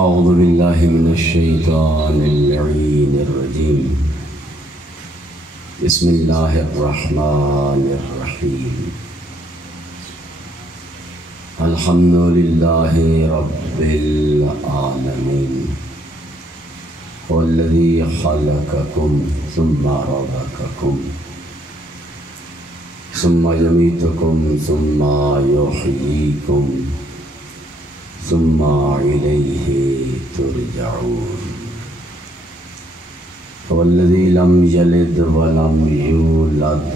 أعوذ بالله من الشيطان اللعين الرجيم. بسم الله الرحمن الرحيم. الحمد لله رب العالمين، هو الذي خلقكم ثم رزقكم ثم يميتكم ثم يحييكم ثم إليه ترجعون. هو الذي لم يلد ولم يولد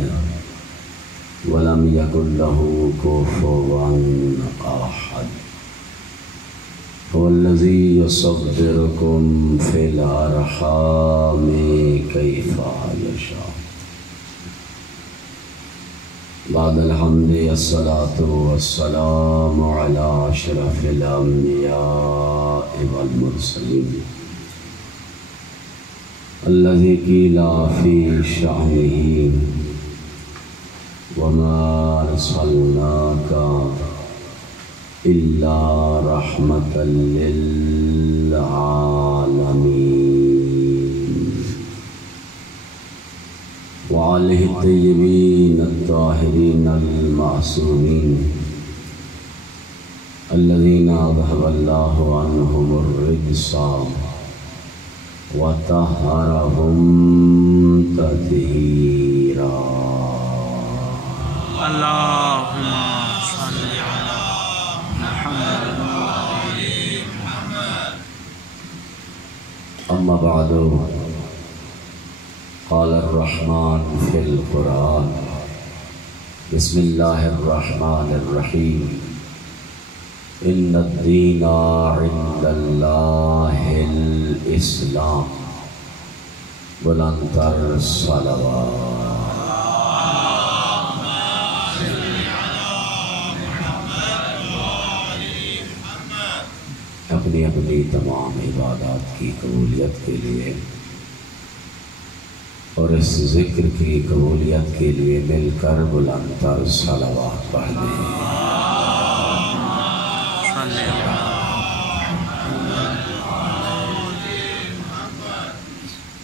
ولم يكن له كفوا أحد. هو الذي يصوركم في الأرحام كيف يشاء. بعد الحمد الصلاة والسلام على أشرف الأنبياء والمرسلين الذي قيل في شأنه وما أرسلناك إلا رحمة للعالمين. وعليه الطيبين الطاهرين المعصومين الذين أذهب الله عنهم الرجس وطهرهم تطهيرا. اللهم صل على محمد وآل محمد. أما بعد، قال الرحمن في القرآن: بسم الله الرحمن الرحيم. إن الدين عند الله الإسلام. بلندتر صلوات. اپنی اپنی تمام عبادات کی قبولیت کے لیے اور اس ذکر کی قبولیت کے لیے مل کر بلندتر صلوات پڑھ لیں.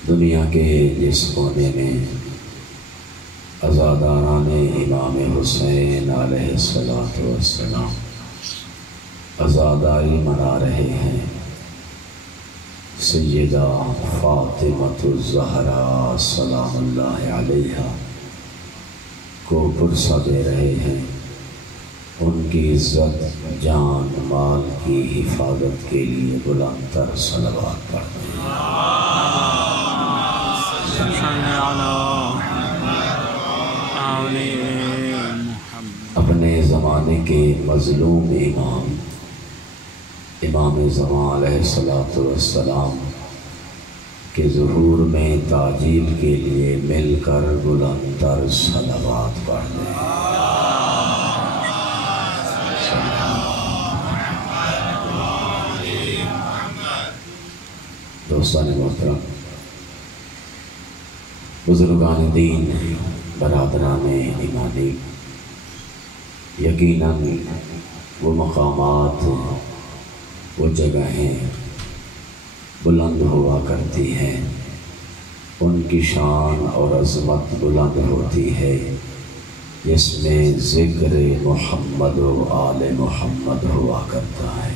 دنیا کے جس کونے میں عزاداران امام حسین علیہ السلام عزاداری منا رہے ہیں، سیدہ فاطمۃ الزہرا سلام اللہ علیہا کو پرسہ دے رہے ہیں. ان کی عزت، جان، مال کی حفاظت کے لیے بلندتر صلوات پڑھتے ہیں. اپنے زمانے کے مظلوم امام زمان علیہ السلام کے ظہور میں تعجیل کے لیے مل کر بلندتر صلوات پڑھتے ہیں. دوستان محترم، بزرگان دین، برادران ایمانی، یقیناً وہ مقامات، وہ جگہیں بلند ہوا کرتی ہیں، ان کی شان اور عظمت بلند ہوتی ہے جس میں ذکر محمد و آل محمد ہوا کرتا ہے.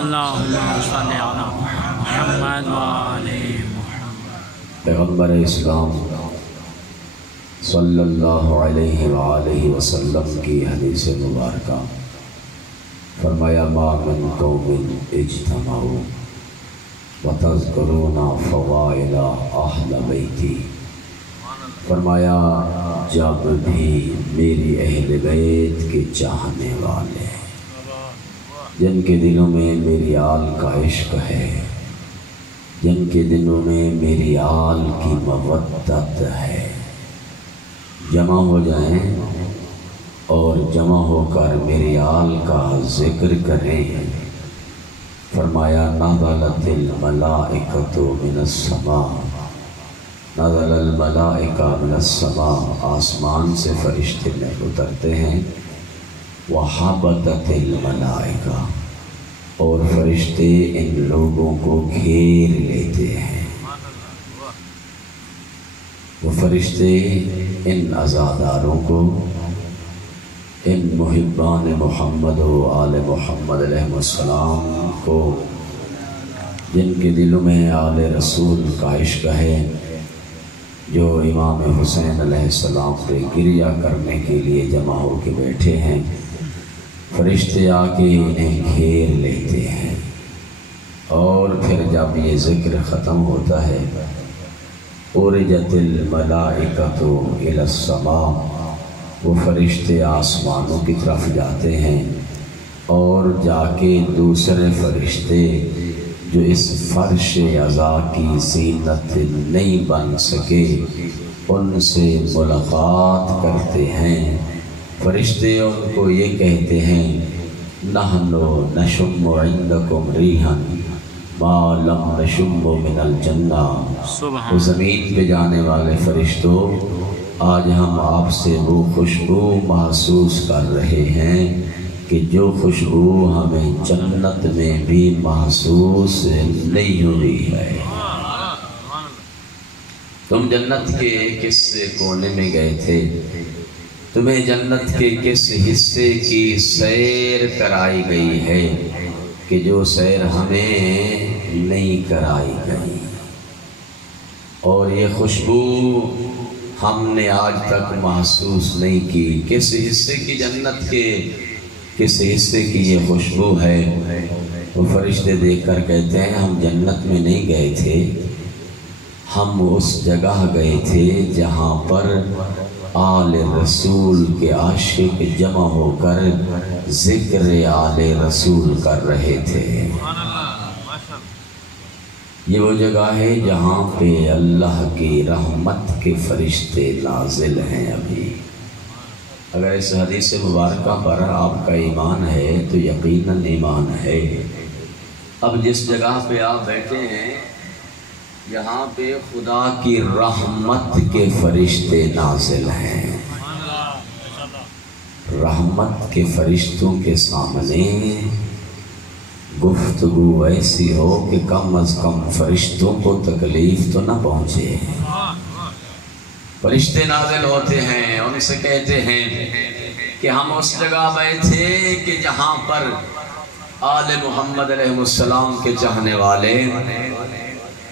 اللہم صل علی محمد و آل محمد. پیغمبر اسلام صلی اللہ علیہ وآلہ وسلم کی حدیث مبارکہ فرمایا: ما من قوم اجتمعوا وتذکرون فضائل اہل بیتی. فرمایا جب بھی میری اہل بیت کے چاہنے والے، جن کے دلوں میں میری آل کا عشق ہے، جن کے دلوں میں میری آل کی مودت ہے، جمع ہو جائیں اور جمع ہو کر میری آل کا ذکر کریں. فرمایا نزلت الملائکۃ من السماء. نزل الملائکہ من السماء، آسمان سے فرشتے اترتے ہیں. وحبتت الملائکہ، اور فرشتے ان لوگوں کو گھیر لیتے ہیں۔ وہ فرشتے ان عزاداروں کو، ان محبان محمد و آل محمد علیہ السلام کو، جن کے دلوں میں آل رسول کا عشق ہے، جو امام حسین علیہ السلام پہ گریہ کرنے کے لیے جمع ہو کے بیٹھے ہیں، فرشتے آ کے انہیں گھیر لیتے ہیں۔ اور پھر جب یہ ذکر ختم ہوتا ہے، اُرجت الملائکۃ الی السماء، وہ فرشتے آسمانوں کی طرف جاتے ہیں، اور جا کے دوسرے فرشتے جو اس فرش عزا کی زینت نہیں بن سکے ان سے ملاقات کرتے ہیں۔ فرشتے ان کو یہ کہتے ہیں، نحن نشم عندکم ریحا ما لم نشم من الجنہ۔ وہ زمین پہ جانے والے فرشتوں، آج ہم آپ سے وہ خوشبو محسوس کر رہے ہیں کہ جو خوشبو ہمیں جنت میں بھی محسوس نہیں ہوئی ہے۔ تم جنت کے کس کونے میں گئے تھے؟ تمہیں جنت کے کس حصے کی سیر کرائی گئی ہے کہ جو سیر ہمیں نہیں کرائی گئی؟ اور یہ خوشبو ہم نے آج تک محسوس نہیں کی۔ کس حصے کی جنت کے کس حصے کی یہ خوشبو ہے؟ وہ فرشتے دیکھ کر کہتے ہیں، ہم جنت میں نہیں گئے تھے، ہم اس جگہ گئے تھے جہاں پر آل رسول کے عاشق جمع ہو کر ذکر آل رسول کر رہے تھے۔ یہ وہ جگہ ہے جہاں پہ اللہ کی رحمت کے فرشتے نازل ہیں۔ ابھی اگر اس حدیث مبارکہ پر آپ کا ایمان ہے تو یقیناً ایمان ہے۔ اب جس جگہ پہ آپ بیٹھے ہیں، یہاں پہ خدا کی رحمت کے فرشتے نازل ہیں۔ رحمت کے فرشتوں کے سامنے گفتگو ایسی ہو کہ کم از کم فرشتوں کو تکلیف تو نہ پہنچے۔ فرشتے نازل ہوتے ہیں، ان سے کہتے ہیں کہ ہم اس جگہ بیٹھے کہ جہاں پر آل محمد علیہ السلام کے چاہنے والے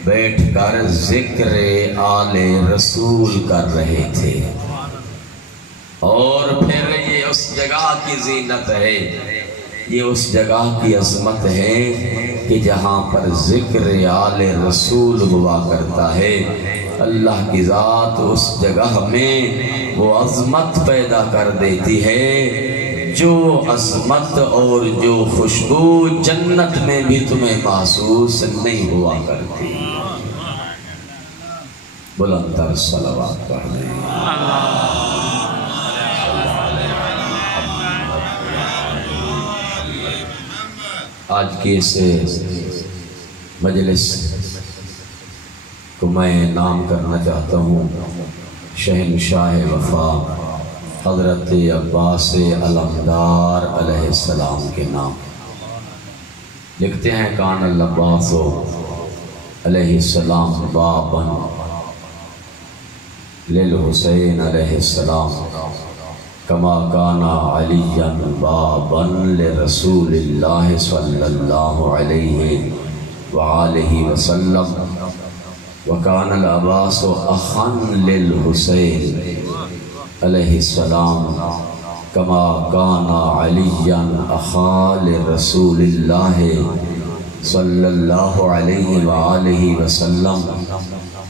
بیٹھ کر ذکر آل رسول کر رہے تھے۔ اور پھر یہ اس جگہ کی زینت ہے، یہ اس جگہ کی عظمت ہے کہ جہاں پر ذکر آل رسول ہوا کرتا ہے، اللہ کی ذات اس جگہ میں وہ عظمت پیدا کر دیتی ہے، جو عظمت اور جو خوشبو جنت میں بھی تمہیں محسوس نہیں ہوا کرتی۔ بلند تر صلوات پڑھیں۔ آج کی اس مجلس کو میں نام کرنا چاہتا ہوں شہنشاہ وفا حضرت عباس علمدار علیہ السلام کے نام۔ لکھتے ہیں، کان العباس علیہ السلام باباً للحسین علیہ السلام کما کان علیاً باباً لرسول اللہ صلی اللہ علیہ وآلہ وسلم، وکان العباس اخاً للحسین علیہ السلام کما کان علیاً اخا لرسول اللہ صلی اللہ علیہ وآلہ وسلم،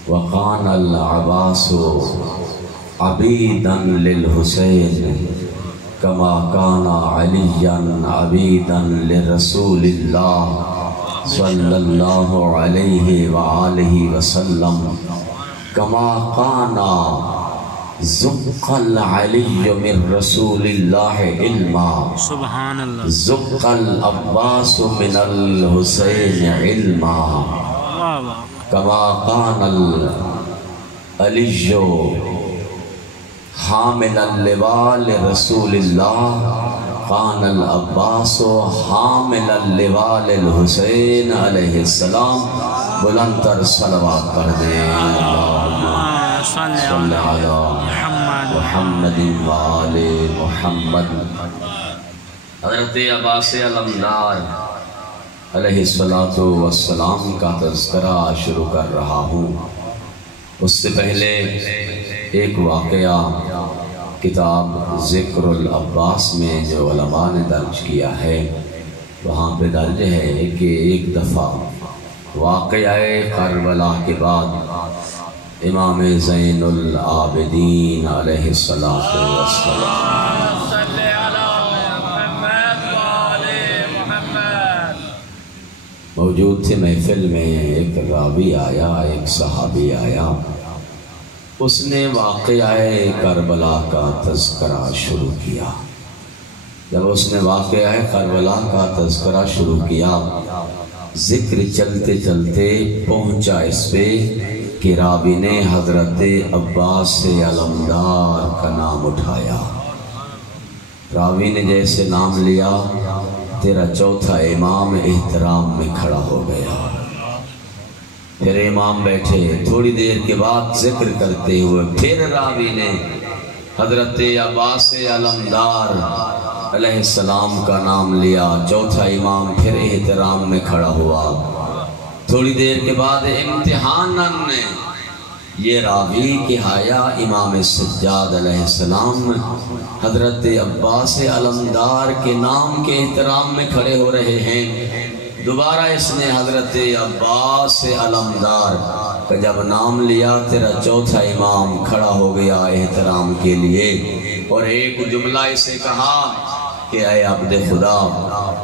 وکان العباس عبیداً للحسین کما کان علیاً عبیداً لرسول اللہ صلی اللہ علیہ وآلہ وسلم، کما کان زق العلی من رسول اللہ علما، سبحان اللہ، زق العباس من الحسین علما، کما کان العلی حامل اللواء لرسول اللہ کان العباس حامل اللواء للحسین علیہ السلام. بلند تر صلوات پڑھ دیں. صلی علی محمد وآل محمد. حضرت عباس علمدار علیہ السلام کا تذکرہ شروع کر رہا ہوں. اس سے پہلے ایک واقعہ کتاب ذکر العباس میں جو علماء نے درج کیا ہے وہاں پہ درج ہے کہ ایک دفعہ واقعہ کربلا کے بعد امام زین العابدین علیہ السلام موجود تھے محفل میں. ایک راوی آیا، ایک صحابی آیا، اس نے واقعہ کربلا کا تذکرہ شروع کیا. جب اس نے واقعہ کربلا کا تذکرہ شروع کیا ذکر چلتے چلتے پہنچا اس پہ کہ راوی نے حضرت عباس علمدار کا نام اٹھایا. راوی نے جیسے نام لیا تیرا چوتھا امام احترام میں کھڑا ہو گیا. پھر امام بیٹھے. تھوڑی دیر کے بعد ذکر کرتے ہوئے پھر راوی نے حضرت عباس علمدار علیہ السلام کا نام لیا. چوتھا امام پھر احترام میں کھڑا ہوا. تھوڑی دیر کے بعد امتحاناً یہ راوی کہ آیا امام سجاد علیہ السلام حضرت عباس علمدار کے نام کے احترام میں کھڑے ہو رہے ہیں. دوبارہ اس نے حضرت عباس علمدار کا جب نام لیا تیرا چوتھا امام کھڑا ہو گیا احترام کے لیے. اور ایک جملہ اسے کہا کہ اے عبد خدا،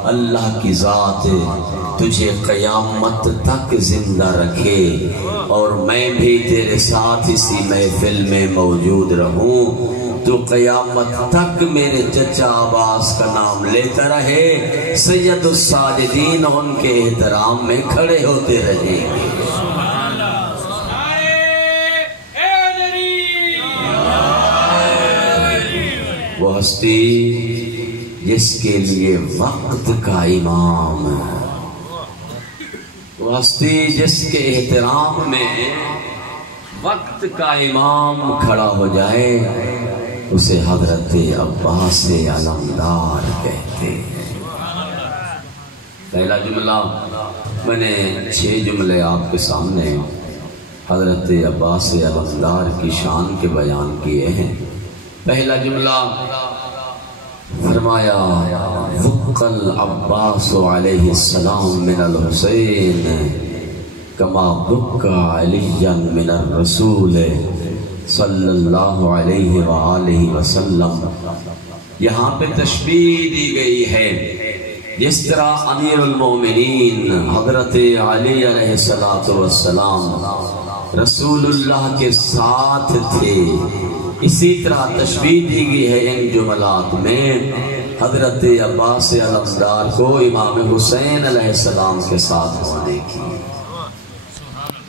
اللہ کی ذات تجھے قیامت تک زندہ رکھے اور میں بھی تیرے ساتھ اسی محفل میں موجود رہوں. تو قیامت تک میرے چچا عباس کا نام لیتا رہے، سید الساجدین ان کے احترام میں کھڑے ہوتے رہے. وہ ہستی جس کے لیے وقت کا امام، وہ ہستی جس کے احترام میں وقت کا امام کھڑا ہو جائے اسے حضرت عباس علمدار کہتے ہیں. پہلا جملہ میں نے 6 جملے آپ کے سامنے حضرت عباس علمدار کی شان کے بیان کیے ہیں. پہلا جملہ فرمایا فق العباس علیہ السلام من الحسین کما بک علی من الرسول صلی اللہ علیہ وآلہ وسلم. یہاں پہ تشبیہ دی گئی ہے جس طرح امیر المومنین حضرت علی علیہ السلام رسول اللہ کے ساتھ تھے، اسی طرح تشبیہ دی گئی ہے ان جملات میں حضرت عباس علمدار کو امام حسین علیہ السلام کے ساتھ ہونے کی.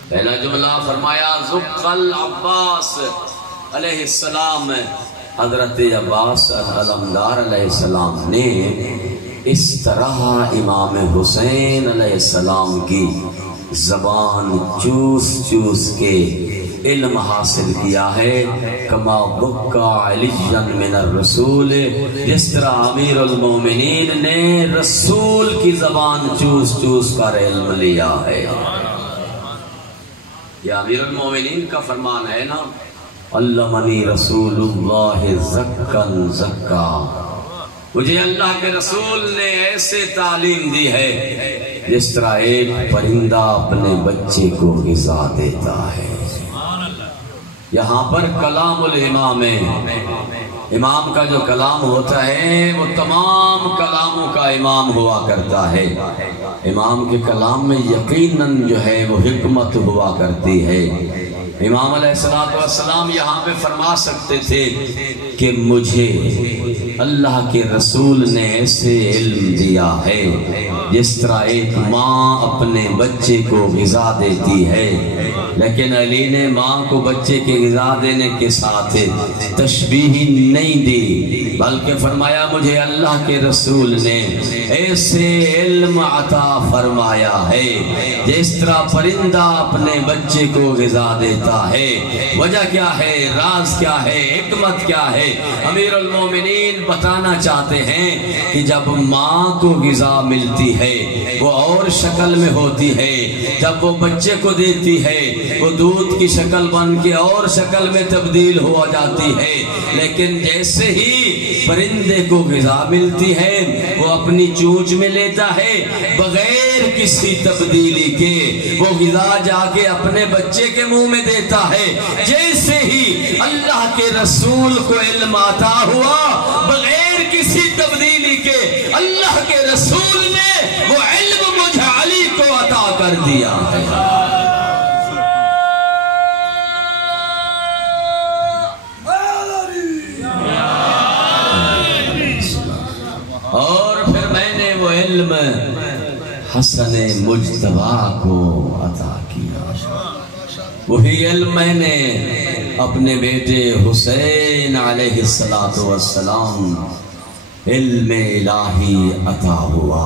پہلا جملہ فرمایا ذق العباس علیہ السلام، حضرت عباس علمدار علیہ السلام نے اس طرح امام حسین علیہ السلام کی زبان چوس چوس کے علم حاصل کیا ہے. کما بکا علی من الرسول، جس طرح امیر المومنین نے رسول کی زبان چوس چوس کر علم لیا ہے. یہ امیر المومنین کا فرمان ہے نا، علمنی رسول اللہ زکن زکا، مجھے اللہ کے رسول نے ایسے تعلیم دی ہے جس طرح ایک پرندہ اپنے بچے کو غذا دیتا ہے. یہاں پر کلام الامام ہے، امام کا جو کلام ہوتا ہے وہ تمام کلاموں کا امام ہوا کرتا ہے. امام کے کلام میں یقیناً جو ہے وہ حکمت ہوا کرتی ہے. امام علیہ السلام یہاں پہ فرما سکتے تھے کہ مجھے اللہ کے رسول نے ایسے علم دیا ہے جس طرح ایک ماں اپنے بچے کو غذا دیتی ہے، لیکن علی نے ماں کو بچے کے غذا دینے کے ساتھ تشبیہ نہیں دی، بلکہ فرمایا مجھے اللہ کے رسول نے ایسے علم عطا فرمایا ہے جس طرح پرندہ اپنے بچے کو غذا دیتا ہے۔ وجہ کیا ہے، راز کیا ہے، حکمت کیا ہے؟ امیر المومنین بتانا چاہتے ہیں کہ جب ماں کو غذا ملتی ہے وہ اور شکل میں ہوتی ہے، جب وہ بچے کو دیتی ہے وہ دودھ کی شکل بن کے اور شکل میں تبدیل ہو جاتی ہے، لیکن جیسے ہی پرندے کو غذا ملتی ہے وہ اپنی چونچ میں لیتا ہے بغیر کسی تبدیلی کے، وہ غذا جا کے اپنے بچے کے منہ میں دیتا ہے۔ جیسے ہی اللہ کے رسول کو علم عطا ہوا بغیر کسی تبدیلی کے اللہ کے رسول نے وہ علم مجھ علی کو عطا کر دیا ہے۔ اور پھر میں نے وہ علم حسن مجتبی کو عطا کیا، وہی علم میں نے اپنے بیٹے حسین علیہ السلام علم الہی عطا ہوا۔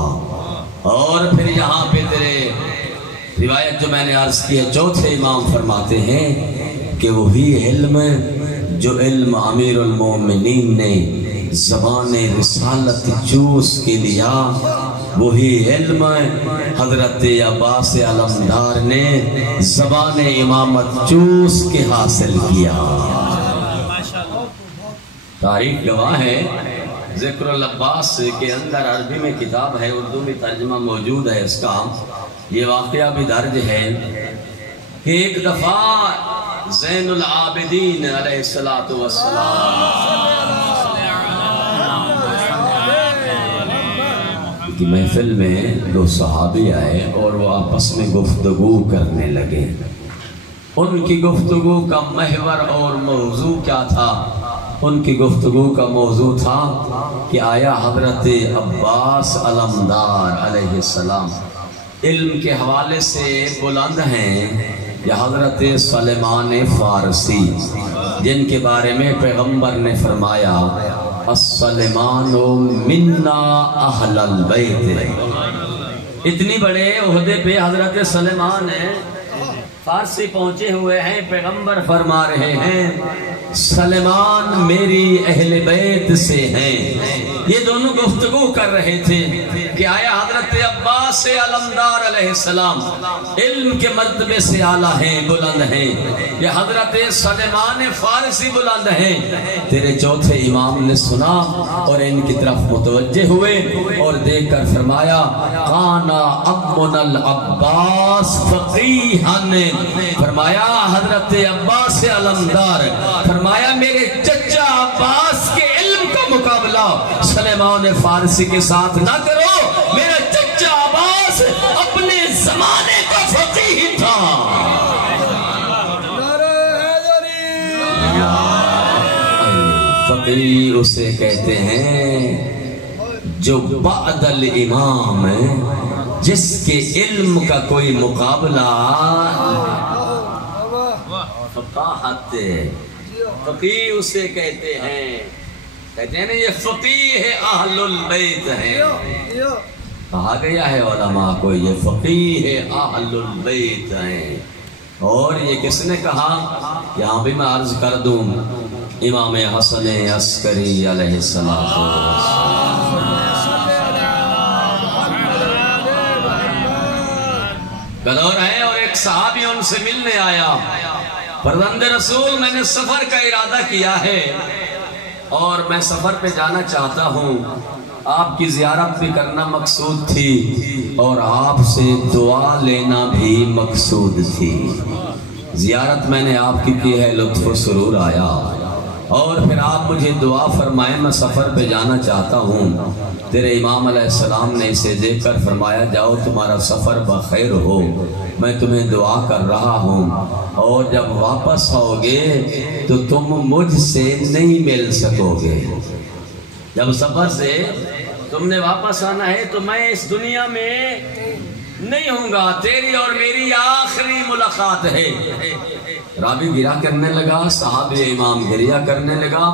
اور پھر یہاں پہ تیرے روایت جو میں نے عرض کی ہے، چوتھے امام فرماتے ہیں کہ وہی علم جو علم امیر المومنین نے زبان رسالت چوس کے لیا، وہی علم حضرت عباس علمدار نے زبان امامت چوس کے حاصل کیا۔ تاریخ گواہ ہے، ذکر العباس کے اندر عربی میں کتاب ہے، اردو میں ترجمہ موجود ہے اس کا، یہ واقعہ بھی درج ہے کہ ایک دفعہ زین العابدین علیہ السلام کی محفل میں دو صحابی آئے اور وہ آپس میں گفتگو کرنے لگے۔ ان کی گفتگو کا محور اور موضوع کیا تھا؟ ان کی گفتگو کا موضوع تھا کہ آیا حضرت عباس علمدار علیہ السلام علم کے حوالے سے بلند ہیں یا حضرت سلیمان فارسی جن کے بارے میں پیغمبر نے فرمایا السلیمان منا اہل البیت، اتنی بڑے عہدے پہ حضرت سلیمان ہیں، فارسی پہنچے ہوئے ہیں، پیغمبر فرما رہے ہیں سلیمان میری اہل بیت سے ہیں۔ یہ دونوں گفتگو کر رہے تھے کہ آیا حضرت عباس علمدار علیہ السلام علم کے مرتبے سے اعلیٰ ہیں، بلند ہیں، یا حضرت سلیمان فارسی بلند ہیں؟ تیرے چوتھے امام نے سنا اور ان کی طرف متوجہ ہوئے اور دیکھ کر فرمایا کانا ابن العباس فقیہن، فرمایا حضرت عباس علمدار، فرمایا میرے چچا عباس کے علم کا مقابلہ سلیمان فارسی کے ساتھ نہ کرو، میرا چچا عباس اپنے زمانے کا فقیہ تھا۔ فقیہ اسے کہتے ہیں جو بعد الامام ہے، جس کے علم کا کوئی مقابلہ فقاہت، فقیہ اسے کہتے ہیں یہ فقیہ اہل البیت ہیں۔ کہا گیا ہے علماء کو یہ فقیہ اہل البیت ہیں۔ اور یہ کس نے کہا؟ یہاں بھی میں عرض کر دوں، امام حسن عسکری علیہ السلام گدور ہے، اور ایک صحابی ان سے ملنے آیا، فرزند رسول میں نے سفر کا ارادہ کیا ہے اور میں سفر پہ جانا چاہتا ہوں، آپ کی زیارت بھی کرنا مقصود تھی اور آپ سے دعا لینا بھی مقصود تھی۔ زیارت میں نے آپ کی ہے، لطف و سرور آیا، اور پھر آپ مجھے دعا فرمائیں، میں سفر پہ جانا چاہتا ہوں۔ تیرے امام علیہ السلام نے اسے دیکھ کر فرمایا جاؤ تمہارا سفر بخیر ہو، میں تمہیں دعا کر رہا ہوں، اور جب واپس آؤ گے تو تم مجھ سے نہیں مل سکو گے۔ جب سفر سے تم نے واپس آنا ہے تو میں اس دنیا میں نہیں ہوں گا، تیری اور میری آخری ملاقات ہے۔ راوی گرا کرنے لگا، صحابہ امام گریا کرنے لگا۔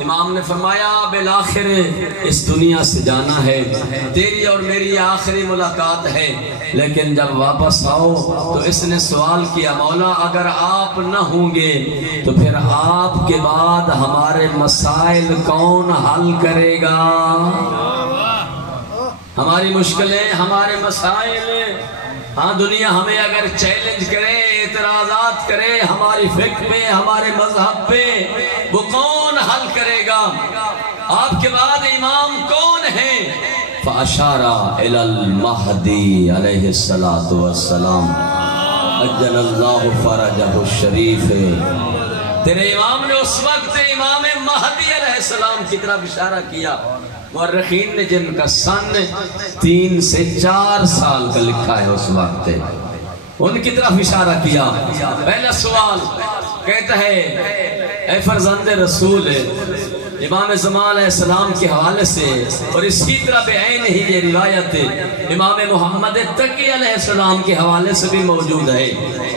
امام نے فرمایا بالآخر اس دنیا سے جانا ہے، تیری اور میری آخری ملاقات ہے، لیکن جب واپس آؤ تو اس نے سوال کیا مولا اگر آپ نہ ہوں گے تو پھر آپ کے بعد ہمارے مسائل کون حل کرے گا؟ ہماری مشکلیں، ہمارے مسائل، ہاں دنیا ہمیں اگر چیلنج کرے، اعتراضات کرے ہماری فکر پہ، ہمارے مذہب پہ، وہ کون حل کرے گا؟ آپ کے بعد امام کون ہے؟ فاشارہ الی المہدی علیہ السلام اجل اللہ فرجہ الشریف۔ تیرے امام نے اس وقت امام مہدی علیہ السلام کی طرف اشارہ کیا۔ مورخین نے جن کا سن 3 سے 4 سال کا لکھا ہے اس وقت، ان کی طرف اشارہ کیا۔ پہلا سوال کہتا ہے اے فرزند رسول، امام زمان علیہ السلام کے حوالے سے، اور اسی طرح بعین ہی یہ روایت امام محمد تقی علیہ السلام کے حوالے سے بھی موجود ہے۔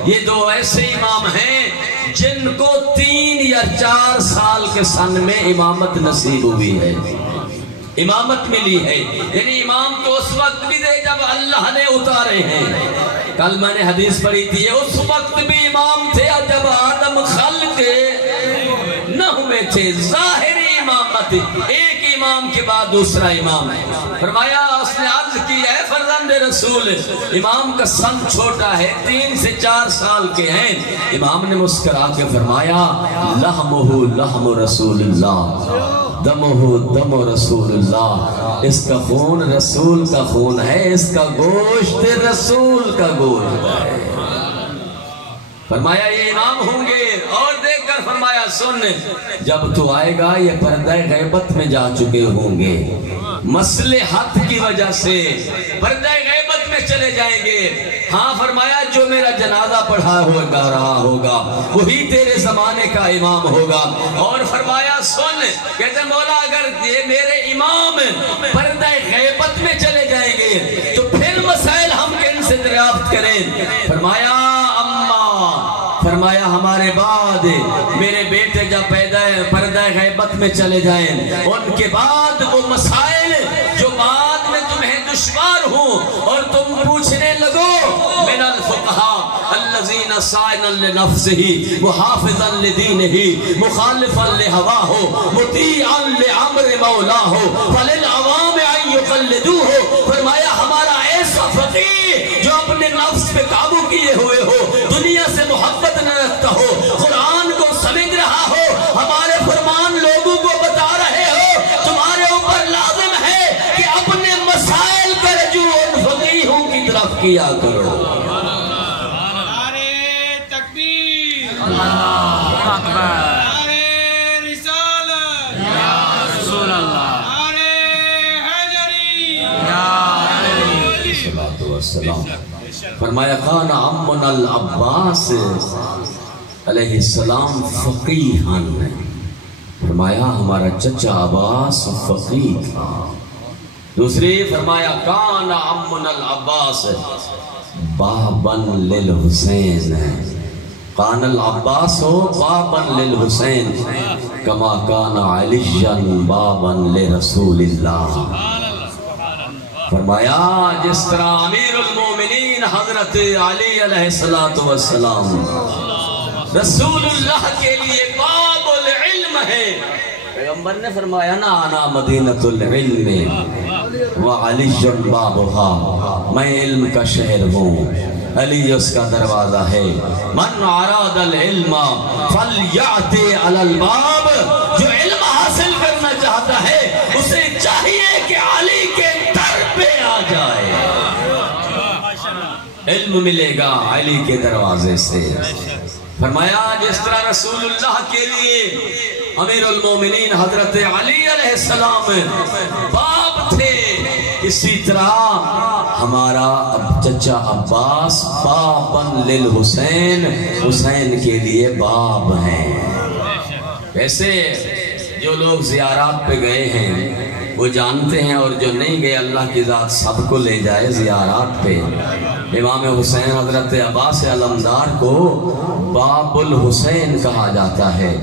یہ دو ایسے امام ہیں جن کو 3 یا 4 سال کے سن میں امامت نصیب ہوئی ہے، امامت ملی ہے۔ یعنی امام تو اس وقت بھی دے جب اللہ نے اتارے ہیں۔ کل میں نے حدیث پڑھی تھی، اس وقت بھی امام تھے جب آدم خلق نہ ہوئے تھے، ظاہری امامت، ایک امام کے بعد دوسرا امام ہے۔ فرمایا اس نے عرض کی اے فرزند رسول، امام کا سن چھوٹا ہے، 3 سے 4 سال کے ہیں۔ امام نے مسکرا کے فرمایا لحمہ لحم رسول اللہ، دمہ دم رسول اللہ، اس کا خون رسول کا خون ہے، اس کا گوشت رسول کا گوشت ہے۔ فرمایا یہ امام ہوں گے، اور دیکھ کر فرمایا سن جب تو آئے گا یہ پردہ غیبت میں جا چکے ہوں گے، مصلحت کی وجہ سے پردہ غیبت میں چلے جائیں گے۔ ہاں فرمایا جو میرا جنازہ پڑھا ہوگا رہا ہوگا وہی تیرے زمانے کا امام ہوگا۔ اور فرمایا سن، کہتے مولا اگر یہ میرے امام پردہ غیبت میں چلے جائیں گے تو پھر مسائل ہم کن سے دریافت کریں؟ فرمایا ہمارے بعد میرے بیٹے جب پردہ غیبت میں چلے جائیں، ان کے بعد وہ مسائل جو بعد میں تمہیں دشوار ہوں اور تم پوچھنے لگو، من الفقہاء الذین صائنا لنفسہ محافظا لدینہ مخالفا لہواہ مطیعا لعمر مولاہ فللعوام ان یقلدوہ۔ فرمایا ہمارا ایسا فقیہ جو اپنے نفس پہ قابو کیے ہوئے ہو، دنیا سے محبت نہ رکھتا ہو، قرآن کو سمجھ رہا ہو، ہمارے فرمان لوگوں کو بتا رہے ہو، تمہارے اوپر لازم ہے کہ اپنے مسائل کا رجوع ان فقیہوں کی طرف کیا کرو۔ نعرہ تکبیر، اللہ اکبر، نعرہ رسالت، یا رسول اللہ، نعرہ حیدری، یا علی۔ صلاۃ والسلام۔ فرمایا کان عمنا العباس علیہ السلام فقیہن، فرمایا ہمارا چچا عباس فقیہ تھا۔ دوسری فرمایا کان عمنا العباس بابن للحسین، کان العباس بابن للحسین کما کان علی بابن لرسول اللہ۔ فرمایا جس طرح امیر المومنین حضرت علی علیہ السلام رسول اللہ کے لیے باب العلم ہے، پیغمبر نے فرمایا نا انا مدینۃ العلم وعلی بابھا، میں علم کا شہر ہوں، علی اس کا دروازہ ہے۔ من اراد العلم فلیأتی علی الباب، جو علم حاصل کرنا چاہتا ہے اسے چاہیے کہ علی کے در پہ آ جائے، علم ملے گا علی کے دروازے سے۔ فرمایا جس طرح رسول اللہ کے لیے امیر المومنین حضرت علی علیہ السلام باب تھے، اسی طرح ہمارا چچا عباس بابن للحسین، حسین کے لیے باب ہیں۔ ویسے جو لوگ زیارات پہ گئے ہیں وہ جانتے ہیں، اور جو نہیں گئے اللہ کی ذات سب کو لے جائے زیارات پہ۔ امام حسین حضرت عباس علمدار کو باب الحسین کہا جاتا ہے،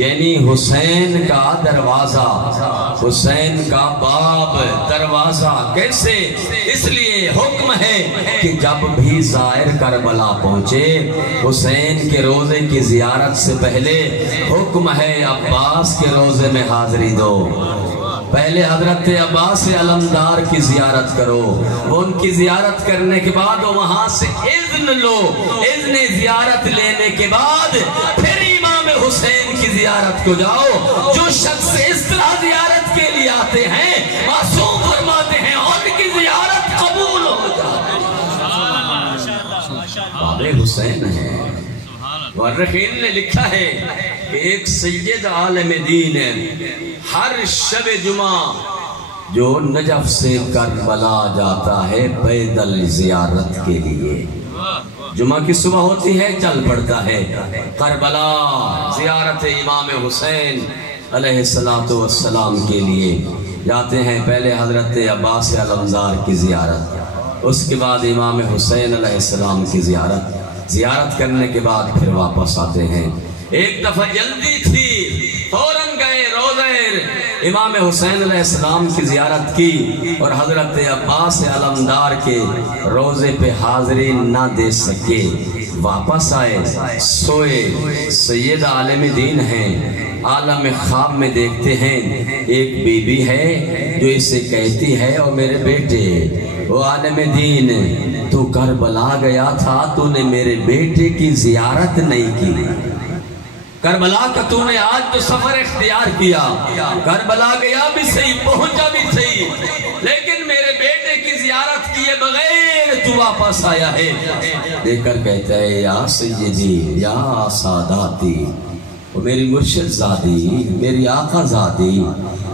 یعنی حسین کا دروازہ، حسین کا باب، دروازہ۔ کیسے؟ اس لیے حکم ہے کہ جب بھی زائر کربلا پہنچے حسین کے روزے کی زیارت سے پہلے حکم ہے عباس کے روزے میں حاضری دو۔ پہلے حضرت عباس علمدار کی زیارت کرو، وہ ان کی زیارت کرنے کے بعد وہاں سے اذن لو، اذن زیارت لینے کے بعد پھر امام حسین کی زیارت کو جاؤ۔ جو شخص اس طرح زیارت کے لیے آتے ہیں معصوم فرماتے ہیں ان کی زیارت قبول ہو جاتی ہے۔ باب حسین ہے۔ مورخین نے لکھا ہے کہ ایک سید عالم دین ہے، ہر شب جمعہ جو نجف سے کربلا جاتا ہے پیدل زیارت کے لیے، جمعہ کی صبح ہوتی ہے چل پڑتا ہے کربلا زیارت امام حسین علیہ السلام کے لیے جاتے ہیں۔ پہلے حضرت عباس علمدار کی زیارت، اس کے بعد امام حسین علیہ السلام کی زیارت کرنے کے بعد پھر واپس آتے ہیں۔ ایک دفعہ جلدی تھی، فوراً گئے روزے امام حسین علیہ السلام کی زیارت کی، اور حضرت عباس علمدار کے روزے پہ حاضری نہ دے سکے، واپس آئے، سوئے۔ سید عالم دین ہیں، عالم خواب میں دیکھتے ہیں ایک بی بی ہے جو اسے کہتی ہے، او میرے بیٹے، وہ عالم دین، تو کربلا گیا تھا، تو نے میرے بیٹے کی زیارت نہیں کی۔ کربلا کا تو نے آج تو سفر اختیار کیا، کربلا گیا بھی صحیح، پہنچا بھی صحیح، لیکن میرے بیٹے کی زیارت کیے بغیر تو واپس آیا ہے۔ دیکھ کر کہتا ہے، یا سیدی یا ساداتی، وہ میری مرشد زادی، میری آقا زادی،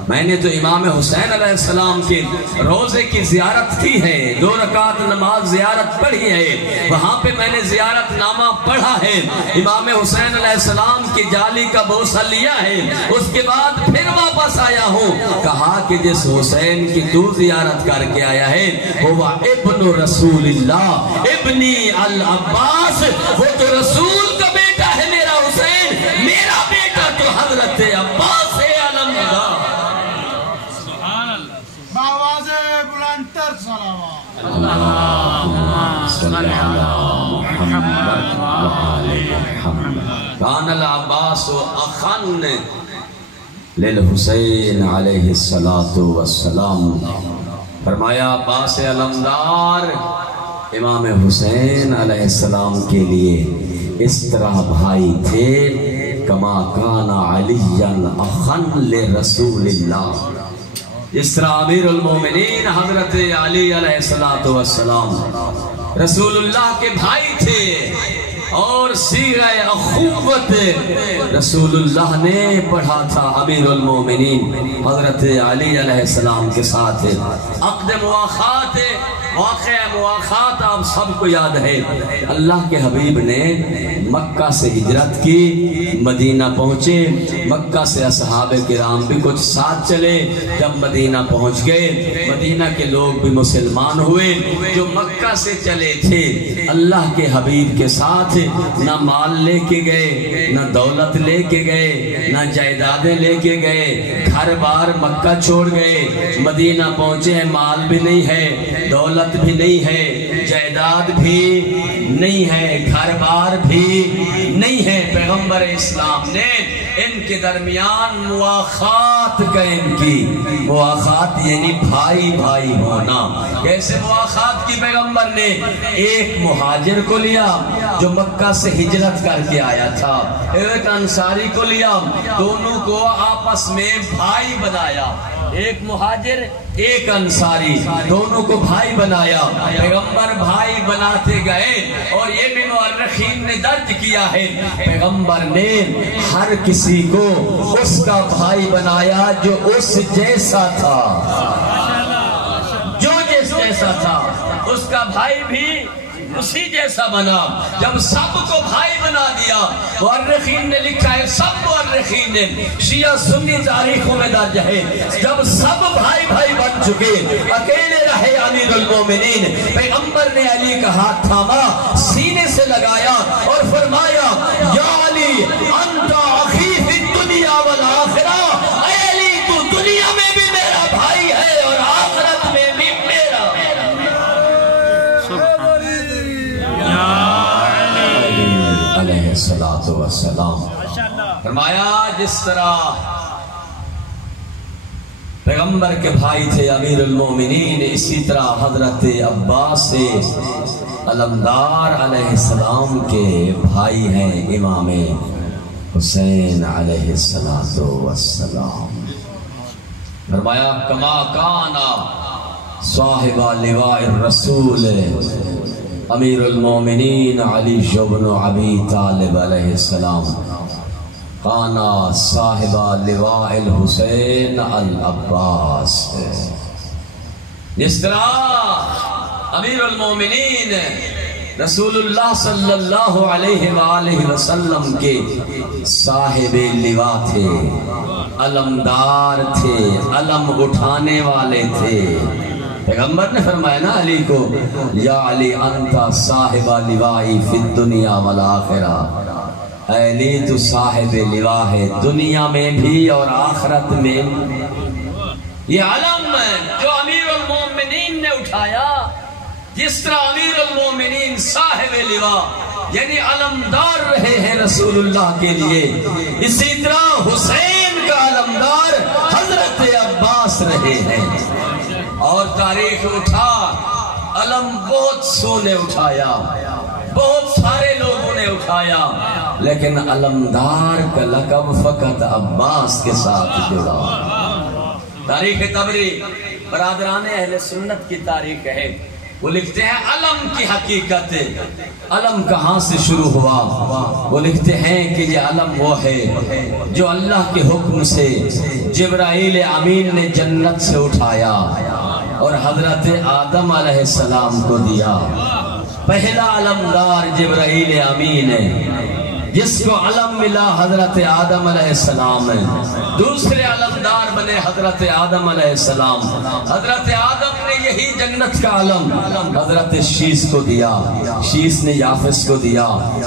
میں نے تو امام حسین علیہ السلام کے روزے کی زیارت کی ہے، 2 رکعت نماز زیارت پڑھی ہے، وہاں پہ میں نے زیارت نامہ پڑھا ہے، امام حسین علیہ السلام کی جالی کا بوسہ لیا ہے، اس کے بعد پھر واپس آیا ہوں۔ کہا کہ جس حسین کی تو زیارت کر کے آیا ہے وہ ابن رسول اللہ، ابنی العباس، وہ تو رسول کا بیٹا ہے میرا حسین، میرا بیٹا تو حضرت عباس ہے علمدار۔ اللہم صلی علی محمد وآل محمد۔ کان العباس اخن للحسین علیہ السلام، فرمایا عباس علمدار امام حسین علیہ السلام کے لیے اس طرح بھائی تھے، کما کان علی اخن لرسول اللہ، اس طرح امیر المومنین حضرت علی علیہ السلام رسول اللہ کے بھائی تھے، اور سیرہ اخوت رسول اللہ نے پڑھا تھا امیر المومنین حضرت علی علیہ السلام کے ساتھ۔ عقد مواخات، واقعہ مواخات آپ سب کو یاد ہے، اللہ کے حبیب نے مکہ سے ہجرت کی، مدینہ پہنچے، مکہ سے اصحاب کرام بھی کچھ ساتھ چلے، جب مدینہ پہنچ گئے مدینہ کے لوگ بھی مسلمان ہوئے۔ جو مکہ سے چلے تھے اللہ کے حبیب کے ساتھ نہ مال لے کے گئے، نہ دولت لے کے گئے، نہ جائیدادیں لے کے گئے، گھر بار مکہ چھوڑ گئے، مدینہ پہنچے ہیں، مال بھی نہیں ہے، دولت بھی نہیں ہے، جائیداد بھی نہیں ہے، گھر بار بھی نہیں ہے۔ پیغمبر اسلام نے ان کے درمیان مواخات قائم کی، مواخات یعنی بھائی بھائی ہونا۔ کیسے مواخات کی؟ پیغمبر نے ایک مہاجر کو لیا جو مکہ سے ہجرت کر کے آیا تھا، ایک انصاری کو لیا، دونوں کو آپس میں بھائی بنایا، ایک مہاجر ایک انصاری، دونوں کو بھائی بنایا۔ پیغمبر بھائی بناتے گئے، اور یہ بھی مورخین نے درج کیا ہے، پیغمبر نے ہر کسی کو اس کا بھائی بنایا جو اس جیسا تھا، جو جس جیسا تھا، اس کا بھائی بھی اسی جیسا بنا جب سب کو بھائی بنا دیا. مورخین نے لکھا ہے, سب مورخین نے, شیعہ سنی تاریخوں میں درج ہے, جب سب بھائی بھائی بن چکے اکیلے رہے امیر المومنین, پیغمبر نے علی کا ہاتھ تھاما, سینے سے لگایا اور فرمایا یا علی انت اخی فی الدنیا والآخرہ, اے علی تو دنیا میں بھی میرا بھائی ہے اور آخرت میں بھی میرا. علیہ الصلوۃ والسلام. فرمایا جس طرح پیغمبر کے بھائی تھے امیر المومنین, اسی طرح حضرت عباس سے علمدار علیہ السلام کے بھائی ہیں امام حسین علیہ السلام. فرمایا کما کانا صاحب لواء الرسول امیر المومنین علی بن ابی طالب علیہ السلام, کانا صاحب لواء الحسین العباس. جس طرح امیر المومنین رسول اللہ صلی اللہ علیہ وآلہ وسلم کے صاحب لواء تھے, علمدار تھے, علم اٹھانے والے تھے. پیغمبر نے فرمایا نا علی کو, یا علی انت صاحب لوائی فی الدنیا والآخرہ, اے علی تو صاحب لواء ہے دنیا میں بھی اور آخرت میں. یہ علم جو امیر المومنین نے اٹھایا, جس طرح امیر المومنین صاحب لواء یعنی علمدار رہے ہیں رسول اللہ کے لیے, اسی طرح حسین کا علمدار حضرت عباس رہے ہیں. اور تاریخ اٹھا, علم بہت سو نے اٹھایا, بہت سارے لوگوں نے اٹھایا, لیکن علمدار کا لقب فقط عباس کے ساتھ جڑا. تاریخ طبری برادران اہل سنت کی تاریخ ہے, وہ لکھتے ہیں علم کی حقیقت, علم کہاں سے شروع ہوا. وہ لکھتے ہیں کہ یہ علم وہ ہے جو اللہ کے حکم سے جبرائیل امین نے جنت سے اٹھایا اور حضرت آدم علیہ السلام کو دیا. پہلا علمدار جبرائیل امین ہے جس کو علم ملا حضرت آدم علیہ السلام ہے. دوسرے علمدار بنے حضرت آدم علیہ السلام. حضرت آدم نے یہی جنت کا علم حضرت شیس کو دیا, شیس نے یافس کو دیا.